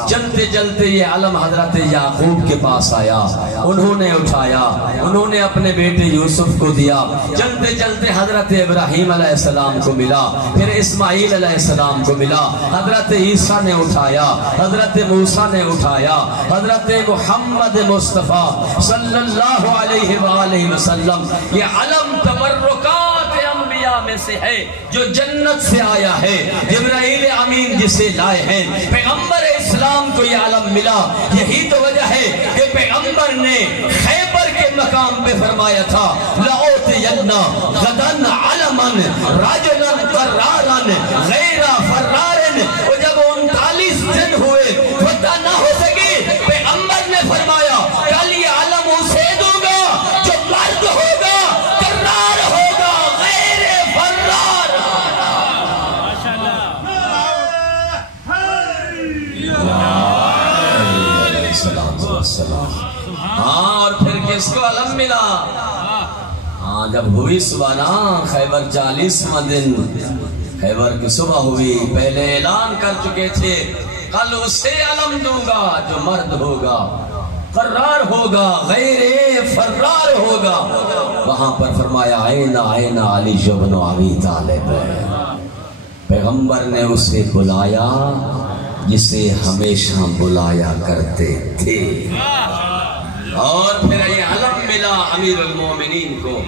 چلتے چلتے یہ علم حضرت یعقوب کے پاس آیا, انہوں نے اٹھایا, انہوں نے اپنے بیٹے یوسف کو دیا. چلتے چلتے حضرت ابراہیم علیہ السلام کو ملا, پھر اسماعیل علیہ السلام کو ملا, حضرت عیسیٰ نے اٹھایا, حضرت موسیٰ نے اٹھایا, حضرت محمد مصطفیٰ صلی اللہ علیہ وآلہ وسلم. یہ علم تبرکات انبیاء میں سے ہے جو جنت سے آیا ہے, جبرائیل امین جسے لائے ہیں. پیغمبر اسلام کو یہ علم ملا, یہی تو وجہ ہے کہ پیغمبر نے خیبر کے مقام پہ فرمایا تھا لَأُوتِيَنَّ غَدًا عَلَمًا رَجُلًا قَرَّارًا غَيْرَ فَرَّارٍ. اور جب 39 دن ہوئے فتح نہ ہو سکے, پیغمبر نے فرمایا کل یہ علم اسے دوں گا جو مرد ہوگا, قرار ہوگا, غیر فرار. ہاں, اور پھر کس کو علم ملا؟ ہاں, جب ہوئی صبح نا خیبر 40واں دن, خیبر کی صبح ہوئی, پہلے اعلان کر چکے تھے کل اسے علم دوں گا جو مرد ہوگا, قرار ہوگا, غیر فرار ہوگا. وہاں پر فرمایا عین علی بن ابی طالب. پیغمبر نے اسے بلایا جسے ہمیشہ بلایا کرتے تھے, اور پھر یہ علم ملا امیر المومنین کو.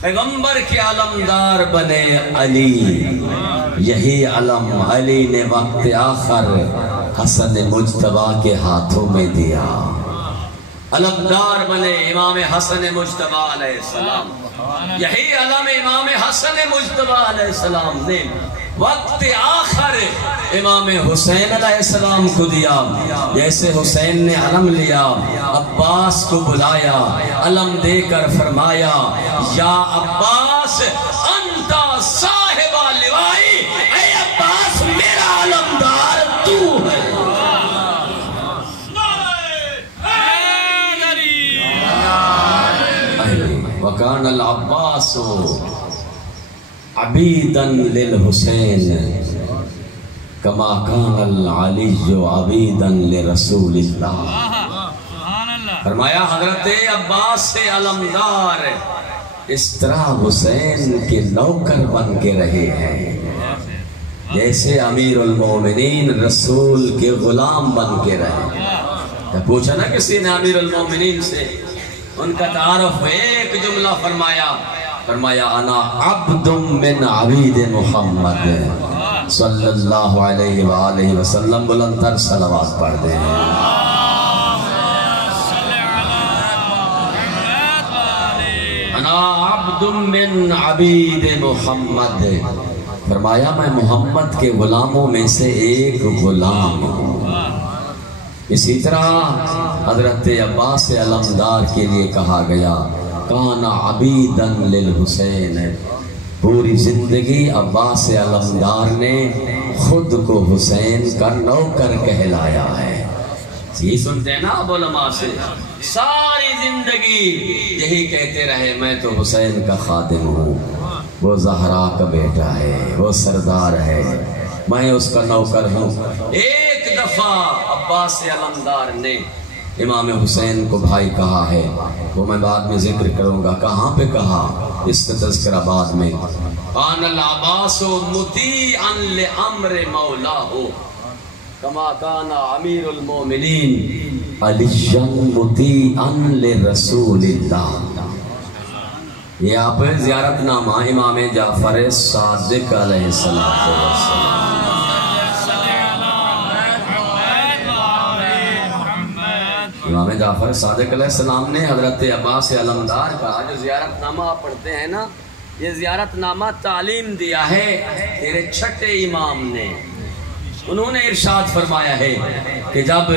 پیغمبر کے علمدار بنے علی. یہی علم علی نے وقت آخر حسن مجتبیٰ کے ہاتھوں میں دیا. علمدار بنے امام حسن مجتبیٰ علیہ السلام. یہی علم امام حسن مجتبیٰ علیہ السلام نے وقت آخر امام حسین علیہ السلام کو دیا. جیسے حسین نے علم لیا, عباس کو بلایا, علم دے کر فرمایا یا عباس انت صاحب لوائی, اے عباس میرا علمدار العباس عبیدا للحسین کما کان العلی عبیدا لرسول اللہ۔ فرمایا حضرت عباس سے علمدار اس طرح حسین کے نوکر بن کے رہے ہیں جیسے امیر المومنین رسول کے غلام بن کے رہے۔ پوچھا نا کسی نے امیر المومنین سے، ان کا تعارف ایک جملہ فرمایا انا عبد من عبید محمد صلی اللہ علیہ وآلہ وسلم۔ بلندر صلوات پڑھ دیں۔ انا عبد من عبید محمد، فرمایا میں محمد کے غلاموں میں سے ایک غلام ہوں۔ اسی طرح حضرت عباس علمدار کے لیے کہا گیا کان عبیدا للحسین، پوری زندگی عباس علمدار نے خود کو حسین کا نوکر کہلایا ہے۔ یہ سنتے ہیں نا اب علماء سے، ساری زندگی یہی کہتے رہے میں تو حسین کا خادم ہوں، وہ زہرا کا بیٹا ہے، وہ سردار ہے، میں اس کا نوکر ہوں۔ ایک دفعہ عباس علمدار نے امام حسین کو بھائی کہا ہے، وہ میں بعد میں ذکر کروں گا کہاں پہ کہا، اس کا تذکرہ بعد میں۔ کان العباس مطیعا لامر مولاہ کما کان امیر المومنین علی مطیعا لرسول اللہ۔ یہ آپ زیارت نامہ امام جعفر صادق علیہ السلام۔ امام جعفر صادق علیہ السلام نے حضرت عباس علمدار کا جو زیارت نامہ آپ پڑھتے ہیں نا، یہ زیارت نامہ تعلیم دیا ہے تیرے چھٹے امام نے۔ انہوں نے ارشاد فرمایا ہے کہ جب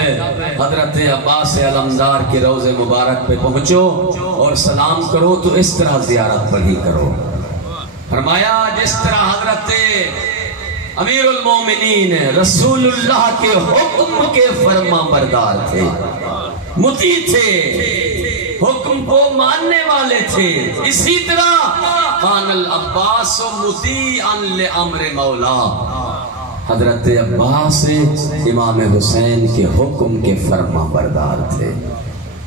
حضرت عباس علمدار کے روض مبارک پہ پہنچو اور سلام کرو تو اس طرح زیارت پڑھی کرو۔ فرمایا جس طرح حضرت امیر المومنین رسول اللہ کے حکم کے فرما بردار تھے، مطیع تھے، حکم کو ماننے والے تھے، اسی طرح کان العباس مطیعا لامر مولا، حضرت عباس امام حسین کے حکم کے فرما بردار تھے۔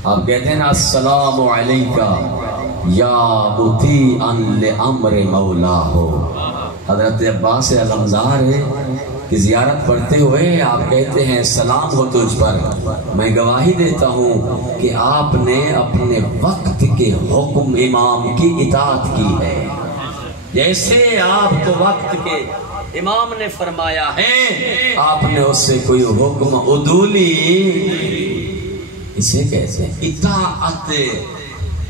آپ کہتے ہیں نا السلام علیکہ یا مطیعا لامر مولا ہو۔ حضرت عباس علمدار کی زیارت پڑھتے ہوئے آپ کہتے ہیں سلام ہو تجھ پر، میں گواہی دیتا ہوں کہ آپ نے اپنے وقت کے حکم امام کی اطاعت کی ہے، جیسے آپ کو وقت کے امام نے فرمایا ہے آپ نے اس سے کوئی حکم عدولی، اسے کہتے ہیں اطاعت۔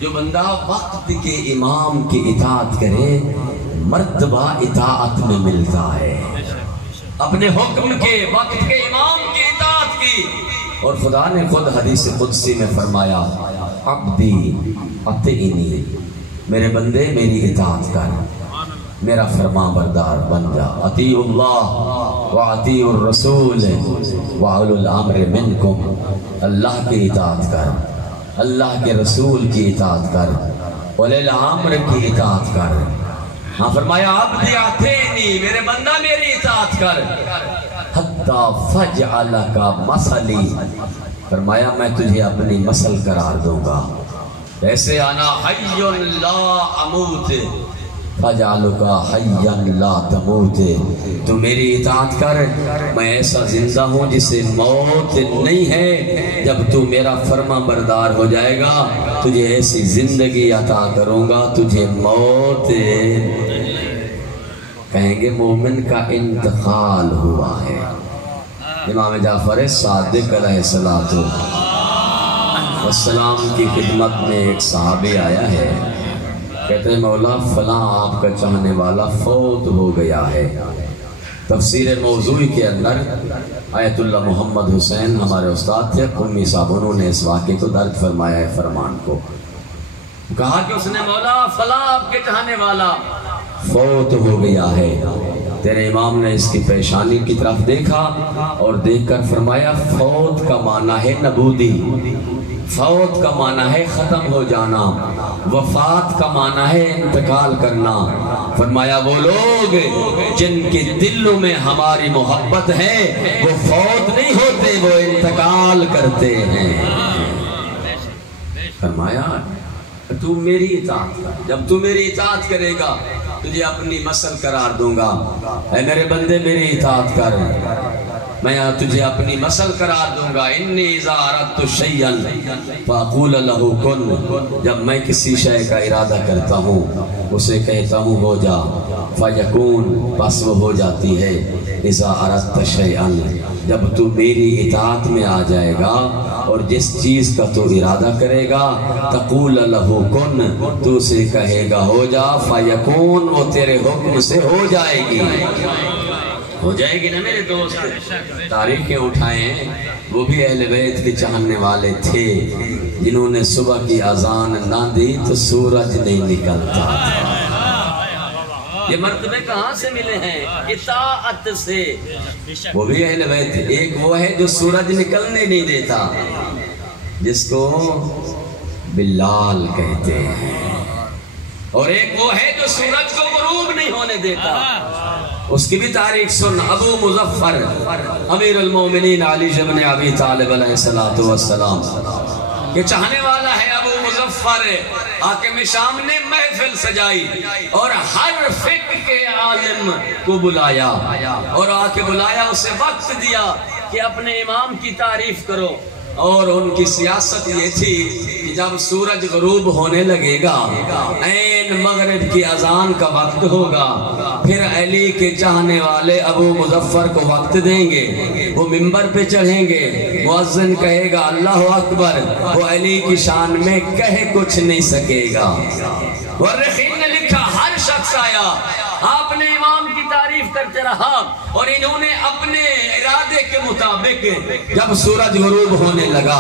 جو بندہ وقت کے امام کی اطاعت کرے مرتبہ اطاعت میں ملتا ہے، اپنے حکم کے وقت کے امام کی اطاعت کی۔ اور خدا نے خود حدیث قدسی میں فرمایا عبدی اطیعنی، میرے بندے میری اطاعت کر، میرا فرما بردار بن جا۔ اطیعوا اللہ واطیعوا الرسول واولو الامر منکم، اللہ کی اطاعت کر، اللہ کے رسول کی اطاعت کر، اولی الامر کی اطاعت کر۔ ہاں فرمایا عبدی اطیعنی، میرے بندہ میری اطاعت کر، حتی فجعلک مثلی، فرمایا میں تجھے اپنی مثل قرار دوں گا، ایسے انا حی لا اموت فجعلک حیا لا تموت، تو میری اطاعت کر، میں ایسا زندہ ہوں جسے موت نہیں ہے، جب تو میرا فرما بردار ہو جائے گا تجھے ایسی زندگی عطا کروں گا تجھے موت کہیں گے مومن کا انتقال ہوا ہے۔ امام جعفر صادق علیہ السلام کی خدمت میں ایک صحابی آیا ہے، کہتے ہیں مولا فلاں آپ کا چاہنے والا فوت ہو گیا ہے۔ تفسیر موضوعی کے اندر آیت اللہ محمد حسین ہمارے استاد تھے قمی صاحب، انہوں نے اس واقعے کو درج فرمایا ہے فرمان کو، کہا کہ اس نے مولا فلاں آپ کے چاہنے والا فوت ہو گیا ہے۔ تیرے امام نے اس کی پیشانی کی طرف دیکھا اور دیکھ کر فرمایا فوت کا معنی ہے نبودی، فوت کا معنی ہے ختم ہو جانا، وفات کا معنی ہے انتقال کرنا۔ فرمایا وہ لوگ جن کے دلوں میں ہماری محبت ہے وہ فوت نہیں ہوتے، وہ انتقال کرتے ہیں۔ فرمایا تو میری اطاعت کر، جب تو میری اطاعت کرے گا تجھے اپنی مسل قرار دوں گا۔ اے میرے بندے میری اطاعت کر، میں تجھے اپنی مسل قرار دوں گا۔ انی اذا اردت شیئا فاقول له کن، جب میں کسی شے کا ارادہ کرتا ہوں اسے کہتا ہوں ہو جا، فیکون، بس وہ ہو جاتی ہے۔ اذا اردت شیئا، جب تو میری اطاعت میں آ جائے گا اور جس چیز کا تو ارادہ کرے گا، تقول له کن، تو اسے کہے گا ہو جا، فیکون، وہ تیرے حکم سے ہو جائے گی، ہو جائے گی نا میرے دوست۔ تاریخیں اٹھائیں، وہ بھی اہل بیت کے چاہنے والے تھے جنہوں نے صبح کی اذان نہ دی تو سورج نہیں نکلتا تھا۔ یہ مرتبے کہاں سے ملے ہیں؟ اطاعت سے۔ وہ بھی اہل بیت، ایک وہ ہے جو سورج نکلنے نہیں دیتا، جس کو بلال کہتے ہیں، اور ایک وہ ہے جو سورج کو غروب نہیں ہونے دیتا۔ اس کی بھی تاریخ سن، ابو مظفر امیر المومنین علی بن ابی طالب علیہ السلام یہ چاہنے والا ہے۔ ابو مظفر حاکم شام نے محفل سجائی اور ہر فقہ کے عالم کو بلایا، اور آ کے بلایا، اسے وقت دیا کہ اپنے امام کی تعریف کرو، اور ان کی سیاست یہ تھی کہ جب سورج غروب ہونے لگے گا، عین مغرب کی اذان کا وقت ہوگا، پھر علی کے چاہنے والے ابو مظفر کو وقت دیں گے، وہ منبر پہ چڑھیں گے، مؤذن کہے گا اللہ اکبر، وہ علی کی شان میں کہہ کچھ نہیں سکے گا۔ مورخین نے لکھا ہر شخص آیا، آپ نے امام کی تعریف کرتے رہا، اور انہوں نے اپنے ارادے کے مطابق جب سورج غروب ہونے لگا،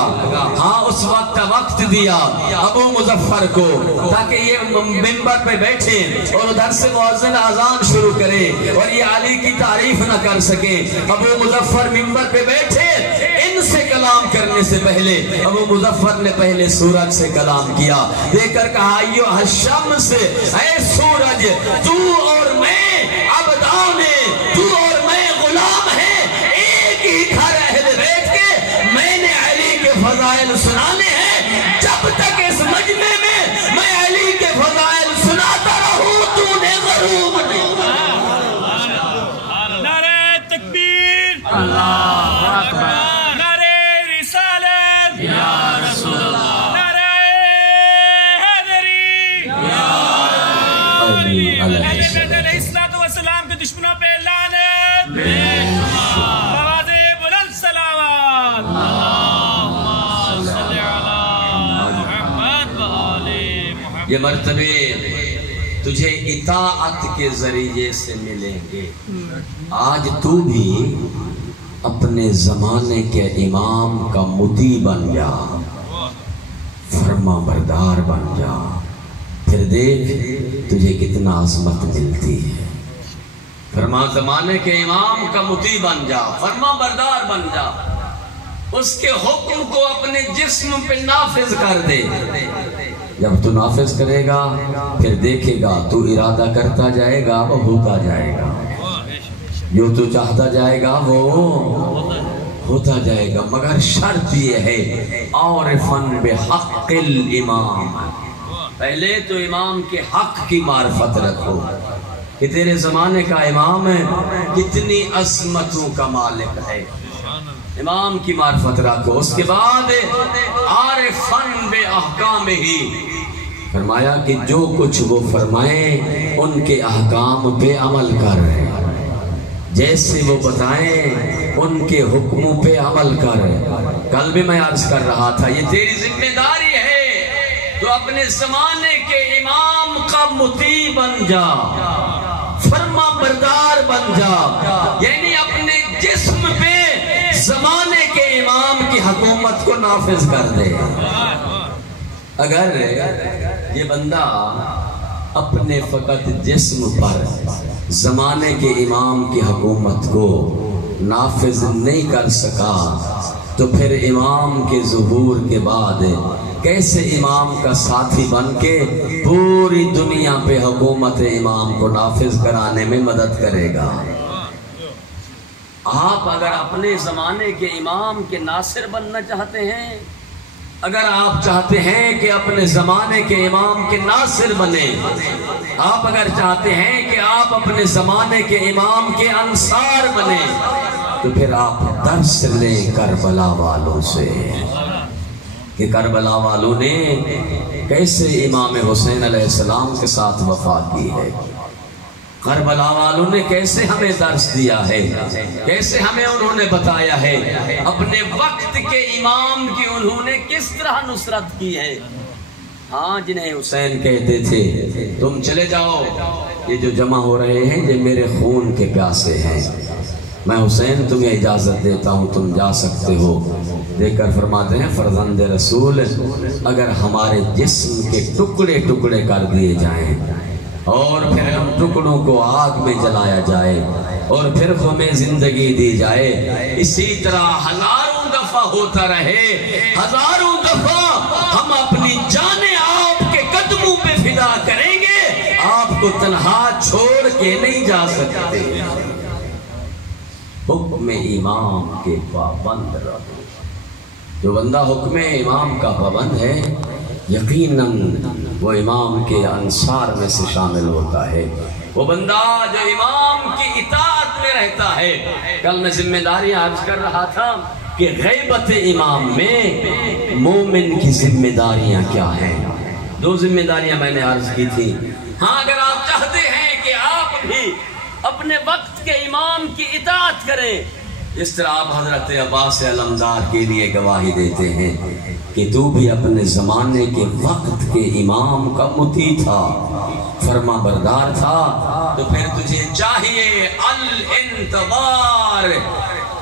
ہاں اس وقت دیا ابو مظفر کو تاکہ یہ منبر پہ بیٹھے اور ادھر سے مؤذن اذان شروع کرے اور یہ علی کی تعریف نہ کر سکے۔ ابو مظفر منبر پہ بیٹھے، ان سے کلام کرنے سے پہلے ابو مظفر نے پہلے سورج سے کلام کیا، دیکھ کر کہا ایوہ الشمس، اے سورج، تو اور میں عبدان، تو اور میں غلام ہیں، ایک ہی گھر اہل بیت کے، میں نے علی کے فضائل سنانے ہیں، جب تک اس مجمع میں علی کے فضائل سناتا رہوں تو نے غروب نہیں۔ نعرہ تکبیر، اللہ اکبر، نعرہ رسالت، یا رسول اللہ، نعرہ حیدری، اہل بیت علیہ السلام کے دشمنوں پہ لعنت، آواز بلند سلامات، اللہم صلی علی محمد و آل محمد۔ یہ مرتبے تجھے اطاعت کے ذریعے سے ملیں گے۔ آج تو بھی اپنے زمانے کے امام کا مطیع بن جا، فرما بردار بن جا، پھر دیکھ تجھے کتنا عظمت ملتی ہے۔ فرما زمانے کے امام کا مطیع بن جا، فرما بردار بن جا، اس کے حکم کو اپنے جسم پہ نافذ کر دے۔ جب تو نافذ کرے گا پھر دیکھے گا تو ارادہ کرتا جائے گا وہ ہوتا جائے گا، جو تو چاہتا جائے گا وہ ہوتا جائے گا، مگر شرط یہ ہے عارفاً بحق الامام، پہلے تو امام کے حق کی معرفت رکھو کہ تیرے زمانے کا امام کتنی عظمتوں کا مالک ہے، امام کی معرفت رکھو۔ اس کے بعد عارفاً بأحکامہ، فرمایا کہ جو کچھ وہ فرمائیں ان کے احکام پہ عمل کر رہے، جیسے وہ بتائیں ان کے حکموں پہ عمل کر رہے۔ کل بھی میں عرض کر رہا تھا یہ تیری ذمہ داری ہے، تو اپنے زمانے کے امام کا مطیع بن جا، فرما بردار بن جا، یعنی اپنے جسم پہ زمانے کے امام کی حکومت کو نافذ کر دے۔ اگر یہ بندہ اپنے فقط جسم پر زمانے کے امام کی حکومت کو نافذ نہیں کر سکا تو پھر امام کے ظہور کے بعد کیسے امام کا ساتھی بن کے پوری دنیا پہ حکومت امام کو نافذ کرانے میں مدد کرے گا؟ آپ اگر اپنے زمانے کے امام کے ناصر بننا چاہتے ہیں، اگر آپ چاہتے ہیں کہ اپنے زمانے کے امام کے ناصر بنے، آپ اگر چاہتے ہیں کہ آپ اپنے زمانے کے امام کے انصار بنے، تو پھر آپ درس لیں کربلا والوں سے کہ کربلا والوں نے کیسے امام حسین علیہ السلام کے ساتھ وفا کی ہے، کربلا والوں نے کیسے ہمیں درس دیا ہے، کیسے ہمیں انہوں نے بتایا ہے، اپنے وقت کے امام کی انہوں نے کس طرح نصرت کی ہے۔ ہاں، جنہیں حسین کہتے تھے تم چلے جاؤ، یہ جو جمع ہو رہے ہیں یہ میرے خون کے پیاسے ہیں، میں حسین تمہیں اجازت دیتا ہوں، تم جا سکتے ہو۔ دیکھ کر فرماتے ہیں فرزند رسول اگر ہمارے جسم کے ٹکڑے ٹکڑے کر دیے جائیں اور پھر ہم ٹکڑوں کو آگ میں جلایا جائے اور پھر ہمیں زندگی دی جائے، اسی طرح ہزاروں دفعہ ہوتا رہے، ہزاروں دفعہ ہم اپنی جانیں آپ کے قدموں پہ فدا کریں گے، آپ کو تنہا چھوڑ کے نہیں جا سکتے۔ حکم امام کے پابند رہو۔ جو بندہ حکم امام کا پابند ہے یقیناً وہ امام کے انصار میں سے شامل ہوتا ہے، وہ بندہ جو امام کی اطاعت میں رہتا ہے۔ کل میں ذمہ داریاں عرض کر رہا تھا کہ غیبت امام میں مومن کی ذمہ داریاں کیا ہیں۔ 2 ذمہ داریاں میں نے عرض کی تھی۔ ہاں، اگر آپ چاہتے ہیں کہ آپ بھی اپنے وقت کے امام کی اطاعت کریں، اس طرح آپ حضرت عباس علمدار کے لیے گواہی دیتے ہیں کہ تو بھی اپنے زمانے کے وقت کے امام کا مطیع تھا، فرما بردار تھا، تو پھر تجھے چاہیے الانتظار،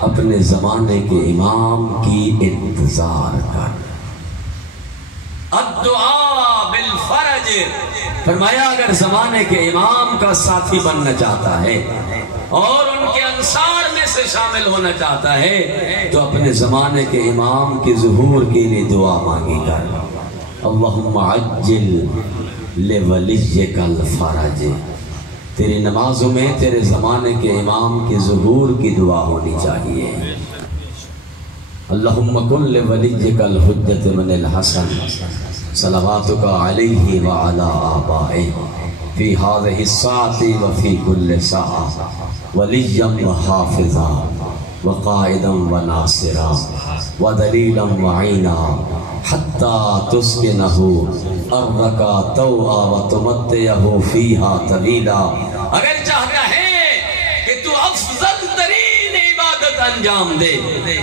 اپنے زمانے کے امام کی انتظار کر۔ الدعاء بالفرج، فرمایا اگر زمانے کے امام کا ساتھی بننا چاہتا ہے اور ان کے انصار میں سے شامل ہونا چاہتا ہے تو اپنے زمانے کے امام کے ظہور کے لیے دعا مانگی کر۔ اللہم عجل لولیک الفرج، تیری نمازوں میں تیرے زمانے کے امام کے ظہور کی دعا ہونی چاہیے۔ اللہم کن لولیک الحجت من الحسن صلواتک علیہ وعلا آبائہ فی هذه الساعة وفی کل ساعة ولیا وحافظا وقائدا وناصرا ودلیلا وعینا حتی تسکنہ ارضکا توعا وتمتعہ فیہا طویلا۔ اگر چاہتا ہے کہ تو افضل ترین عبادت انجام دے،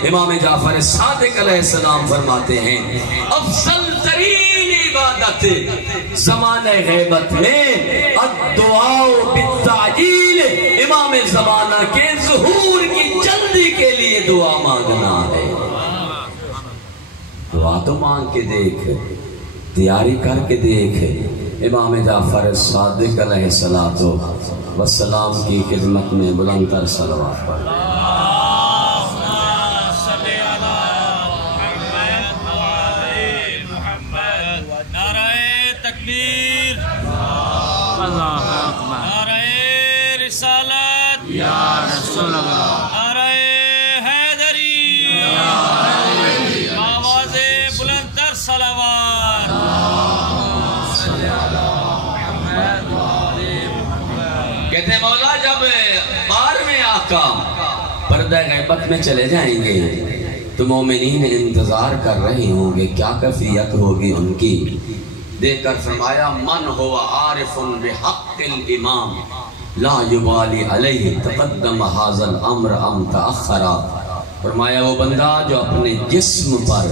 امام جعفر صادق علیہ السلام فرماتے ہیں افضل ترین عبادت زمانہ غیبت میں الدعاء بالتعجیل، امام زمانہ کے ظہور کی جلدی کے لیے دعا مانگنا ہے۔ دعا تو مانگ کے دیکھ، تیاری کر کے دیکھ، امام جعفر صادق علیہ السلام کی خدمت میں بلند تر صلوات پڑھ۔ نعرہ رسالت یا رسول اللہ، نعرہ حیدری، آواز بلند تر صلوات۔ کہتے ہیں مولا جب 12ویں آقا پردہ غیبت میں چلے جائیں گے تو مومنین انتظار کر رہے ہوں گے، کیا کیفیت ہوگی ان کی؟ دیکھ کر فرمایا من ہوا عارف بحق الامام لا یبالی علیہ تقدم حاضر الامر ام تاخرا۔ فرمایا وہ بندہ جو اپنے جسم پر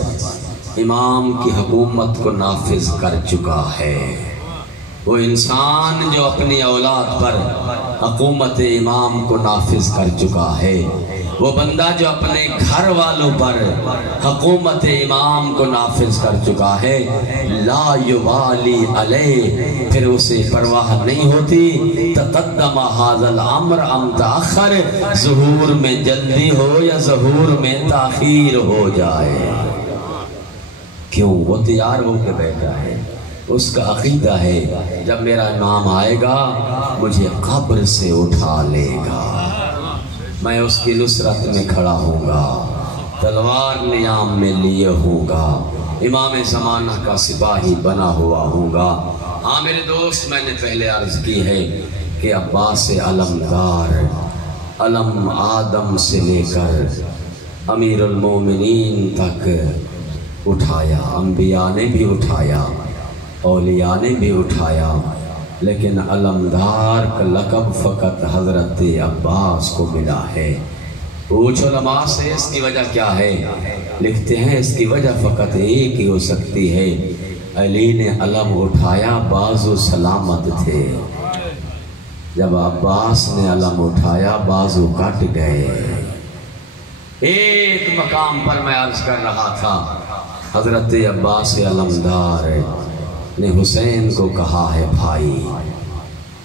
امام کی حکومت کو نافذ کر چکا ہے، وہ انسان جو اپنی اولاد پر حکومت امام کو نافذ کر چکا ہے۔ وہ بندہ جو اپنے گھر والوں پر حکومت امام کو نافذ کر چکا ہے، لا یوالی علیہ، پھر اسے پرواہ نہیں ہوتی تقدم ھذا الامر ام تاخر، ظہور میں جلدی ہو یا ظہور میں تاخیر ہو جائے۔ کیوں؟ وہ تیار ہو کے بیٹھا ہے، اس کا عقیدہ ہے جب میرا نام آئے گا مجھے قبر سے اٹھا لے گا، میں اس کی نصرت میں کھڑا ہوں گا، تلوار نیام میں لیے ہوں گا، امام زمانہ کا سپاہی بنا ہوا ہوں گا۔ ہاں میرے دوست، میں نے پہلے عرض کی ہے کہ عباس علمدار، علم آدم سے لے کر امیر المومنین تک اٹھایا، انبیاء نے بھی اٹھایا، اولیاء نے بھی اٹھایا، لیکن علمدار کا لقب فقط حضرت عباس کو ملا ہے۔ پوچھ علماء سے اس کی وجہ کیا ہے؟ لکھتے ہیں اس کی وجہ فقط ایک ہی ہو سکتی ہے، علی نے علم اٹھایا بازو سلامت تھے، جب عباس نے علم اٹھایا بازو کٹ گئے۔ ایک مقام پر میں عرض کر رہا تھا، حضرت عباس علمدار نے حسین کو کہا ہے بھائی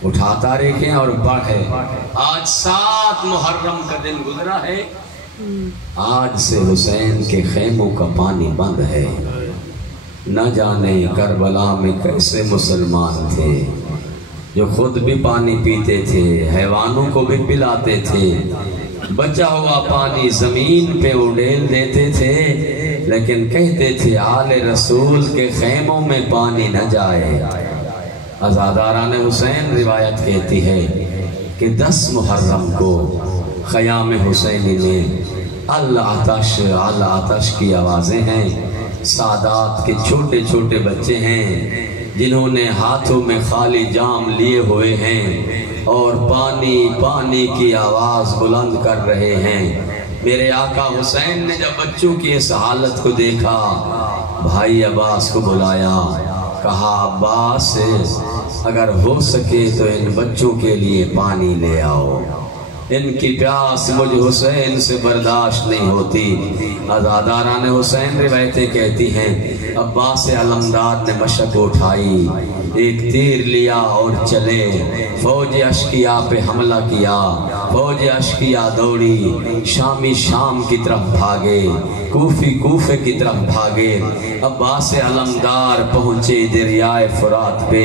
اٹھا تاریخیں اور پڑھے، آج 7 محرم کا دن گزرا ہے، آج سے حسین کے خیموں کا پانی بند ہے۔ نہ جانے کربلا میں کیسے مسلمان تھے جو خود بھی پانی پیتے تھے، حیوانوں کو بھی پلاتے تھے، بچا ہوا پانی زمین پہ اڈیل دیتے تھے، لیکن کہتے تھے آل رسول کے خیموں میں پانی نہ جائے۔ عزاداران حسین روایت کہتی ہے کہ 10 محرم کو خیام حسینی میں العطش العطش کی آوازیں ہیں، سادات کے چھوٹے چھوٹے بچے ہیں جنہوں نے ہاتھوں میں خالی جام لیے ہوئے ہیں اور پانی پانی کی آواز بلند کر رہے ہیں۔ میرے آقا حسین نے جب بچوں کی اس حالت کو دیکھا، بھائی عباس کو بلایا، کہا عباس اگر ہو سکے تو ان بچوں کے لیے پانی لے آؤ، ان کی پیاس مجھ حسین سے برداشت نہیں ہوتی۔ عزاداران حسین روایتیں کہتی ہیں عباس علمدار نے مشق اٹھائی، ایک تیر لیا اور چلے، فوج اشقیاء پہ حملہ کیا، فوج اشقیاء دوڑی، شامی شام کی طرف بھاگے، کوفی کوفے کی طرف بھاگے، عباس علمدار پہنچے دریائے فرات پہ۔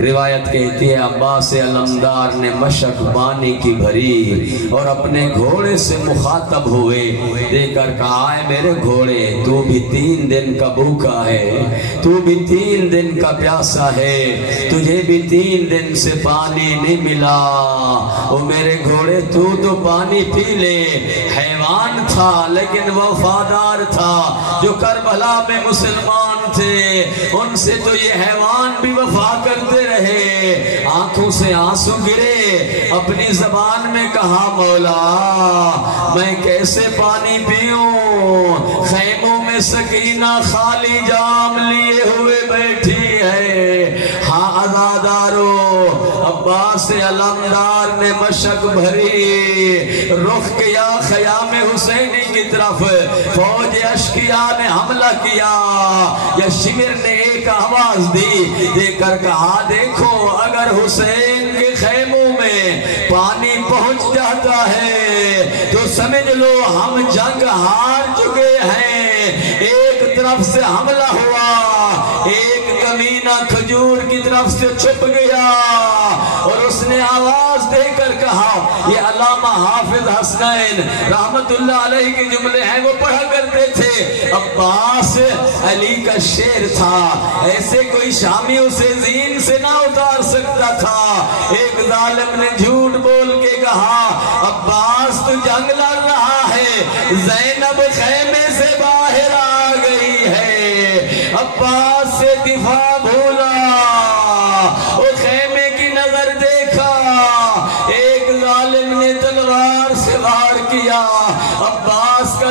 روایت کہتی ہے عباس علمدار نے مشق پانی کی بھری اور اپنے گھوڑے سے مخاطب ہوئے، دے کر کہا ہے میرے گھوڑے تو بھی 3 دن کا بھوکا ہے، تو بھی 3 دن کا پیاسا ہے، تجھے بھی 3 دن سے پانی نہیں ملا، او میرے گھوڑے تو پانی پی لے۔ حیوان تھا لیکن وفادار تھا، جو کربلا میں مسلمان تھے ان سے تو یہ حیوان بھی وفا کرتے رہے۔ آنکھوں سے آنسو گرے، اپنی زبان میں کہا مولا میں کیسے پانی پیوں، خیموں میں سکینہ خالی جام لیے ہوئے بیٹھی ہے۔ ہاں عزادارو، عباس علمدار نے مشق بھری، رخ کیا خیام حسینی کی طرف، فوج اشقیاء نے حملہ کیا، یا شمر نے ایک آواز دی، دے کر کہا دیکھو اگر حسین کے خیموں میں پانی پہنچ جاتا ہے تو سمجھ لو ہم جنگ ہار چکے ہیں۔ ایک طرف سے حملہ ہوا، ایک کمینہ کھجور کی طرف سے چھپ گیا اور اس نے آواز دے کر کہا، یہ علامہ حافظ حسنین رحمت اللہ علیہ کے جملے ہیں، وہ پڑھا کرتے تھے، عباس علی کا شیر تھا، ایسے کوئی شامی اسے زین سے نہ اتار سکتا تھا۔ ایک ظالم نے جھوٹ بول کے کہا عباس تو جنگ لڑ رہا ہے، زینب خیمے سے باہر آ گئی ہے، عباس سے دفاع بھولا، وہ خیمے کی نظر دیکھا، ایک ظالم نے تلوار سے وار کیا، عباس کا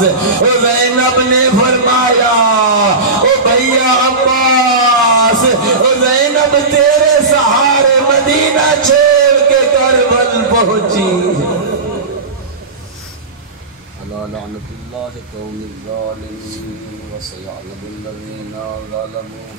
عباس، او زینب نے فرمایا او بھیا عباس، او زینب تیرے سہارے مدینہ چھوڑ کے کربل پہنچی۔ علی لعنت اللہ قوم الظالمین وسیعلم الذین ظلموا